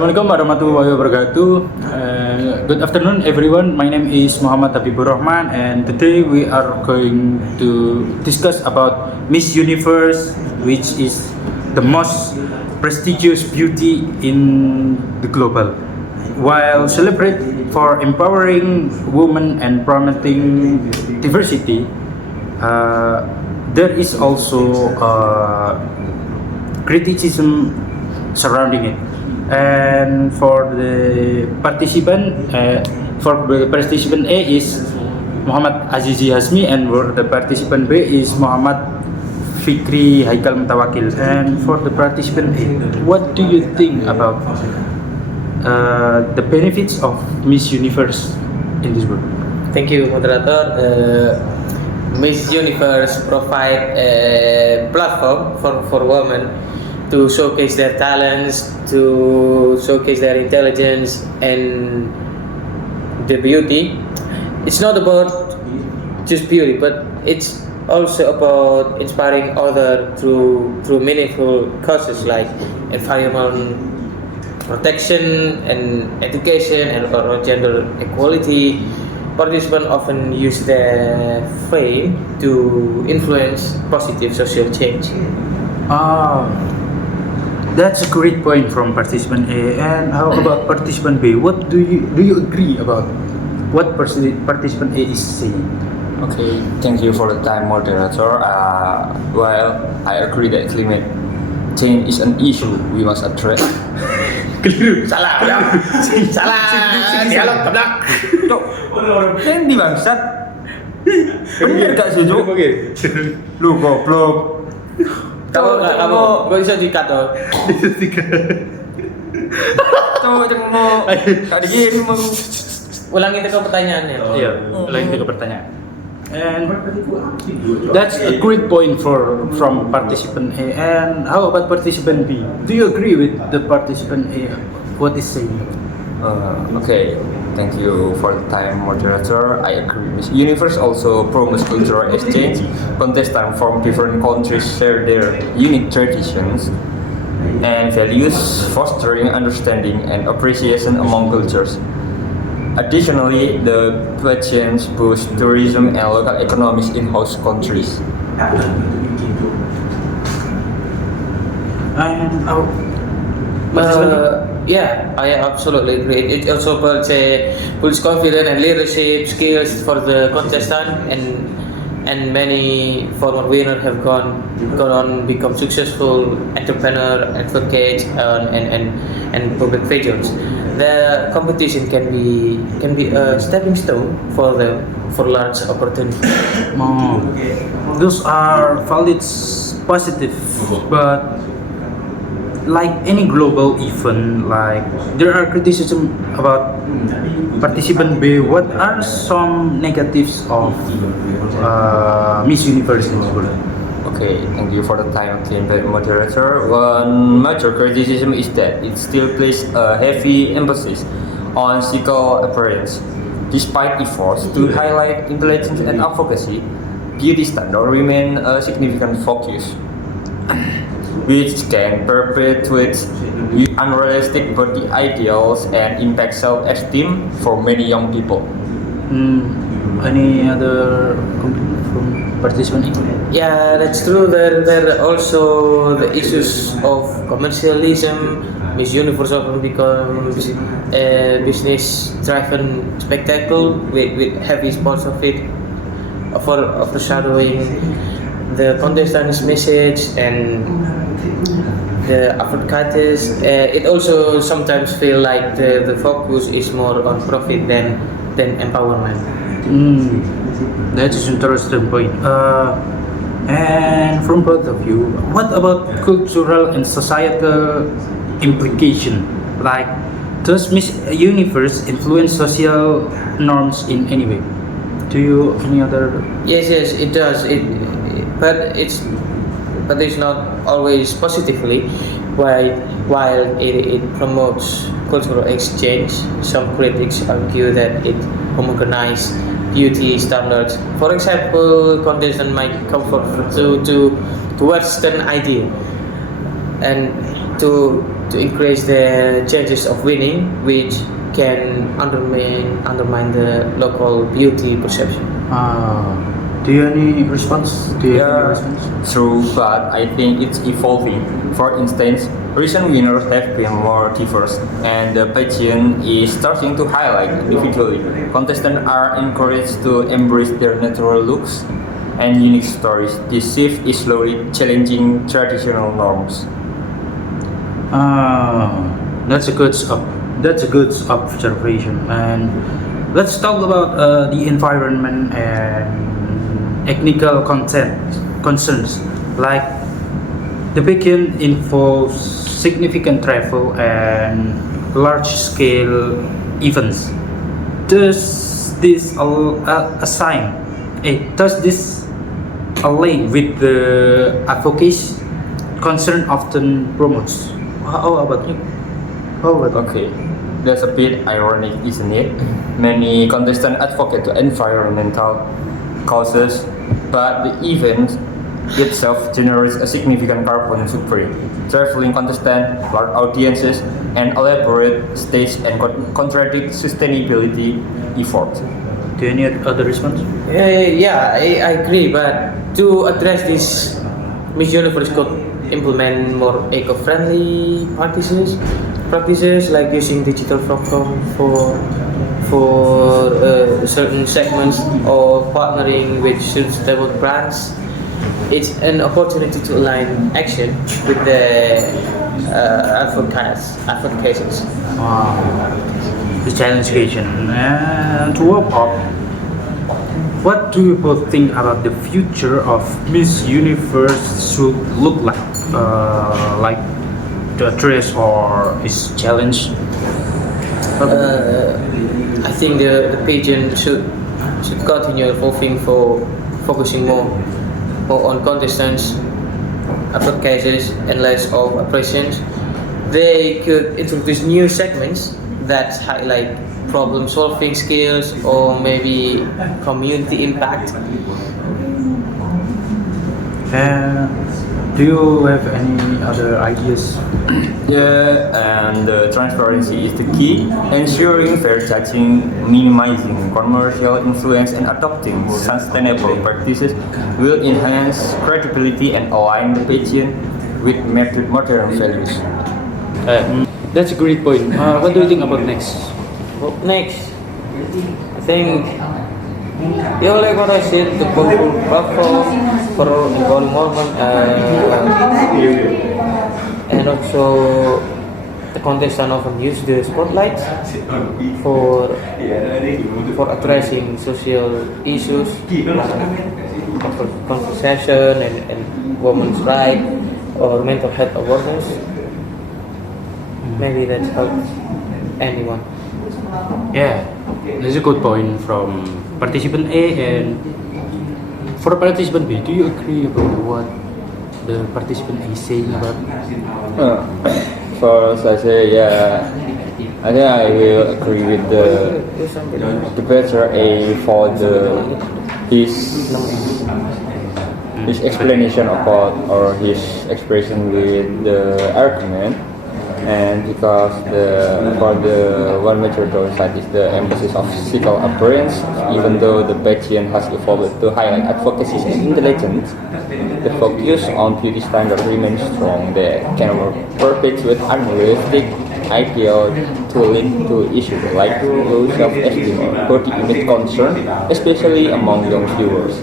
Assalamualaikum warahmatullahi wabarakatuh. Good afternoon, everyone. My name is Muhammad Habibur Rahman, and today we are going to discuss about Miss Universe, which is the most prestigious beauty in the global. While celebrate for empowering women and promoting diversity, there is also criticism surrounding it. And for the participant A is Muhammad Azizi Hasmi, and for the participant B is Muhammad Fikri Haikal Mutawakil. And for the participant A, what do you think about the benefits of Miss Universe in this world? Thank you, moderator. Miss Universe provide a platform for women to showcase their talents, to showcase their intelligence and the beauty. It's not about just beauty, but it's also about inspiring others through meaningful causes like environment protection and education and or gender equality. Participants often use their fame to influence positive social change. Ah, that's a great point from participant A. And how about participant B? What do you agree about what participant A is saying? Okay, thank you for the time, moderator. Well, I agree that climate change is an issue we must address. Keliru. Salah, dialog keblak. Cok, Randy bangsat. Bener gak sih, Cok? Lu goblok. Kamu bisa dikat toh. Cok, jangan mau. Gak digini mau. Ulangi itu pertanyaannya. Iya, lain ke pertanyaan. And that's a great point from participant A. And how about participant B? Do you agree with the participant A? What is saying? Okay, thank you for the time, moderator. I agree. Miss Universe also promotes cultural exchange. Contestants from different countries share their unique traditions and values, fostering understanding and appreciation among cultures. Additionally, the pageants boost tourism and local economies in host countries. And Yeah, I absolutely agree. It also builds confidence and leadership skills for the contestant, and many former winners have gone on become successful entrepreneur, advocates, and public figures. The competition can be a stepping stone for them for large opportunity. Those are valid, positive, but like any global event, like there are criticism about participant B. What are some negatives of Miss Universe in this world? Okay, thank you for the time again, moderator. One major criticism is that it still places a heavy emphasis on physical appearance. Despite efforts to highlight intelligence and advocacy, beauty standards remain a significant focus, which can perpetuate unrealistic body ideals and impact self-esteem for many young people. Any other comment from participant? Yeah, that's true. There are also the issues of commercialism. Miss Universe often becomes a business-driven spectacle with heavy sponsorship overshadowing the contestant's message and the advocates. It also sometimes feel like the focus is more on profit than empowerment. That is interesting point. And from both of you, what about cultural and societal implication? Like, does Miss Universe influence social norms in any way? Do you any other? Yes, it does. But it's not always positively. While it promotes cultural exchange, some critics argue that it homogenizes beauty standards. For example, contestants might conform to Western ideal and to to increase the chances of winning, which can undermine the local beauty perception. Do you have any response? Do you have any Yeah, response? true, but I think it's evolving. For instance, recent winners have been more diverse, and the pageant is starting to highlight individually. Contestants are encouraged to embrace their natural looks and unique stories. This shift is slowly challenging traditional norms. That's a that's a good observation. And let's talk about the environment and technical concerns. Like the weekend involves significant travel and large-scale events. Does this assign? Does this align with the advocacy concern often promotes? How about you? How about Okay, that's a bit ironic, isn't it? Many contestants advocate to environmental causes, but the event itself generates a significant carbon footprint. Traveling contestants, large audiences, and elaborate stage and contradict sustainability efforts. Do you need other response? Yeah, I agree, but to address this, Miss Universe could implement more eco-friendly practices like using digital platform for certain segments or partnering with sustainable brands. It's an opportunity to align action with the advocates. The challenge question. And to wrap up, what do you both think about the future of Miss Universe should look like? Like the dress or its challenge? I think the pageant should continue evolving for focusing more on contestants, advocates, and less of operations. They could introduce new segments that highlight problem-solving skills or maybe community impact. Do you have any other ideas? Yeah, and transparency is the key, ensuring fair judging, minimizing commercial influence, and adopting sustainable practices will enhance credibility and align the pageant with modern values. That's a great point. What do you think about next? Next, I think the only what I said, the powerful platform for involvement and also the contestant often use the spotlight for addressing social issues like conversation and women's rights or mental health awareness. Maybe that helps anyone. Yeah, that's a good point from participant A. And for participant B, do you agree about what the participant A is saying about? First, I say yeah. I think I will agree with the debater A for his explanation about or his expression with the argument. And because for the one major downside is the emphasis of physical appearance, even though the pageant has evolved to highlight advocacy and intelligence, the focus on beauty standards remains strong. They can perpetuate unrealistic ideal to lead to issues like low self-esteem or body image concern, especially among young viewers.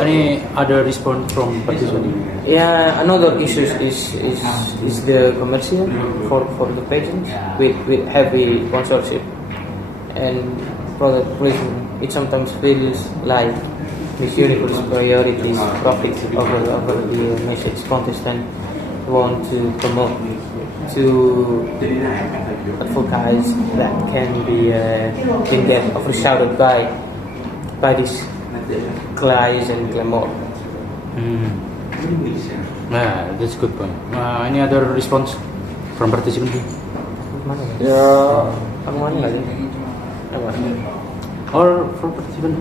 Any other response from participant? Yeah, another issue is the commercial for the pageant with heavy sponsorship and product placement. It sometimes feels like Miss Universe priorities profit over the message contestant want to promote to advertise that can get overshadowed by this glaze and glamour. Yeah, that's a good point. Any other response from participant B? Yeah, Kamu mana nggak sih? Apa? Or for participant?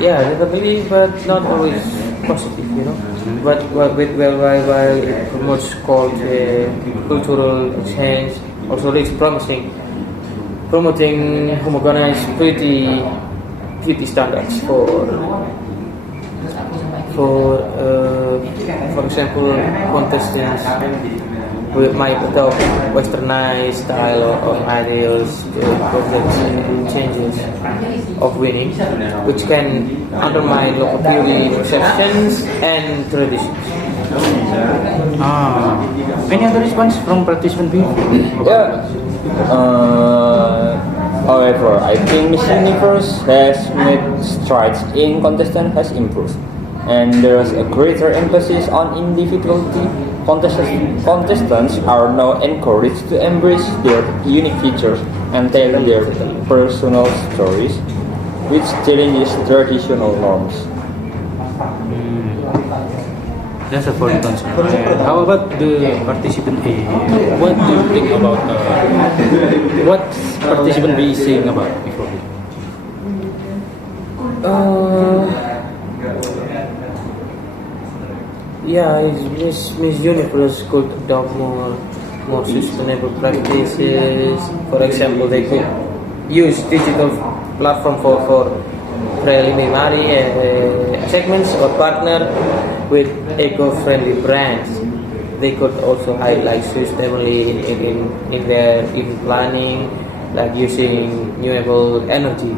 Yeah, definitely, but not always positive, you know. But while it promotes cultural exchange, also it's promoting homogenized beauty standards for example, contestants might adopt westernized style of ideals to project changes of winning, which can undermine local beauty perceptions and traditions. Any other response from participant B? Yeah. However, I think Miss Universe has made strides in contestant has improved, and there's a greater emphasis on individuality. Contestants are now encouraged to embrace their unique features and tell their personal stories, which challenges traditional norms. That's a point concern. How about the participant A? What do you think about what participant B is saying about before? Yeah, Miss Universe could adopt more sustainable practices. For example, they could use digital platform for preliminary segments or partner with eco-friendly brands. They could also highlight sustainability in their event planning, like using renewable energy.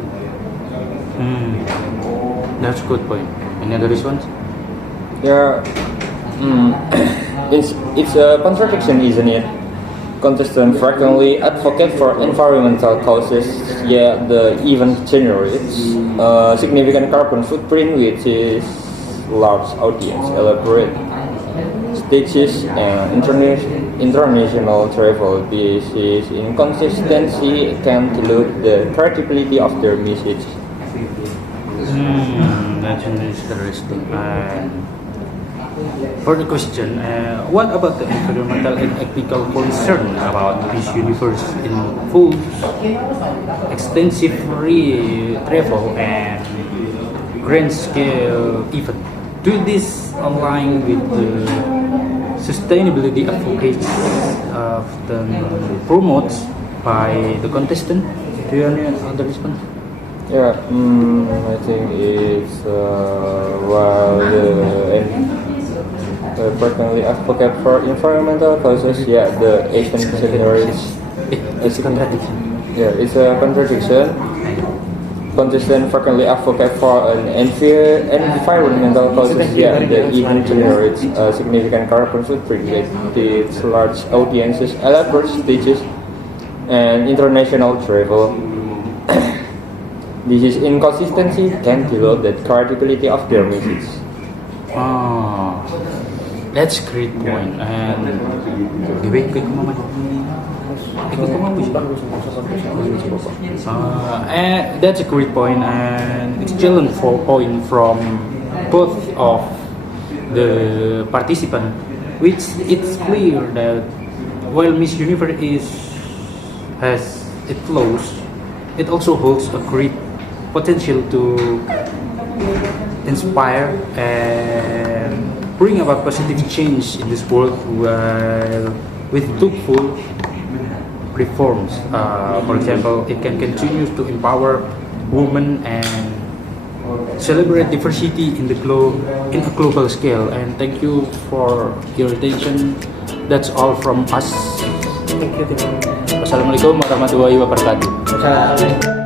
That's a good point. Any other response? Yeah, it's a contradiction, isn't it? Contestants frequently advocate for environmental causes, yet the event generates a significant carbon footprint, which is large audience, elaborate stages, and international travel. This is inconsistency can dilute the credibility of their message. That's interesting. For the question, what about the environmental and ethical concern about Miss Universe involves extensive travel and grand scale event? Do this align with the sustainability advocates often promotes by the contestant? Do you have any other response? Yeah, I think it's while the personally advocate for environmental causes, yeah, the event generates. It's a contradiction. Yeah, it's a contradiction. Contestants frequently advocate for an environmental causes, yeah, the event generates a significant carbon footprint with its large audiences, elaborate stages, and international travel. This inconsistency can dilute the credibility of their message. That's a great point. And that's a great point, and excellent point from both of the participants, which it's clear that while Miss Universe has its flaws, it also holds a great potential to inspire and bring about positive change in this world with thoughtful reforms. For example, it can continue to empower women and celebrate diversity in a global scale. And thank you for your attention. That's all from us. Thank you. Wassalamualaikum warahmatullahi wabarakatuh. Salam.